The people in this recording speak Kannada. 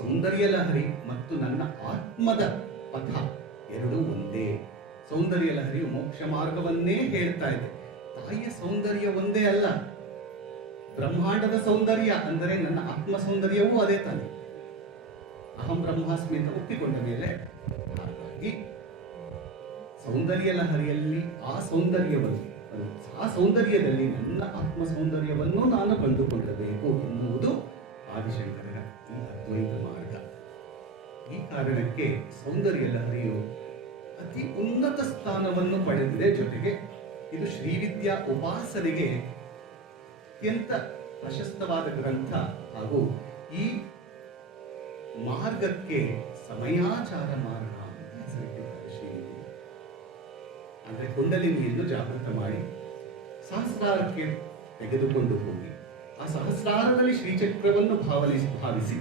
ಸೌಂದರ್ಯ ಲಹರಿ ಮತ್ತು ನನ್ನ ಆತ್ಮದ ಪಥ ಎರಡೂ ಒಂದೇ. ಸೌಂದರ್ಯ ಲಹರಿಯು ಮೋಕ್ಷ ಮಾರ್ಗವನ್ನೇ ಹೇಳ್ತಾ ಇದೆ. ತಾಯಿಯ ಸೌಂದರ್ಯ ಒಂದೇ ಅಲ್ಲ, ಬ್ರಹ್ಮಾಂಡದ ಸೌಂದರ್ಯ ಅಂದರೆ ನನ್ನ ಆತ್ಮ ಸೌಂದರ್ಯವೂ ಅದೇ ತಾನೆ. ಅಹಂ ಬ್ರಹ್ಮಾಸ್ಮಿ ಅಂತ ಒಪ್ಪಿಕೊಂಡ ಮೇಲೆ ಹಾಗಾಗಿ ಸೌಂದರ್ಯ ಲಹರಿಯಲ್ಲಿ ಆ ಸೌಂದರ್ಯದಲ್ಲಿ ನನ್ನ ಆತ್ಮ ಸೌಂದರ್ಯವನ್ನು ನಾನು ಕಂಡುಕೊಳ್ಳಬೇಕು ಎನ್ನುವುದು ಆದಿಶಂಕರರ ಈ ಅದ್ವೈತ ಮಾರ್ಗ. ಈ ಕಾರಣಕ್ಕೆ ಸೌಂದರ್ಯ ಲಹರಿಯು ಅತಿ ಉನ್ನತ ಸ್ಥಾನವನ್ನು ಪಡೆದಿದೆ. ಜೊತೆಗೆ ಇದು ಶ್ರೀವಿದ್ಯಾ ಉಪಾಸನೆಗೆ ಅತ್ಯಂತ ಪ್ರಶಸ್ತವಾದ ಗ್ರಂಥ ಹಾಗೂ ಈ ಮಾರ್ಗಕ್ಕೆ ಸಮಯಾಚಾರ ಮಾರ್ಗ ಅಂತ ಹೆಸರಿಟ್ಟಿದ್ದಾರೆ ಶ್ರೀವಿದ್ಯೆ. ಅಂದರೆ ಕುಂಡಲಿನಿಯನ್ನು ಜಾಗೃತ ಮಾಡಿ ಸಹಸ್ರಾರಕ್ಕೆ ತೆಗೆದುಕೊಂಡು ಹೋಗಿ ಆ ಸಹಸ್ರಾರದಲ್ಲಿ ಶ್ರೀಚಕ್ರವನ್ನು ಭಾವಿಸಿ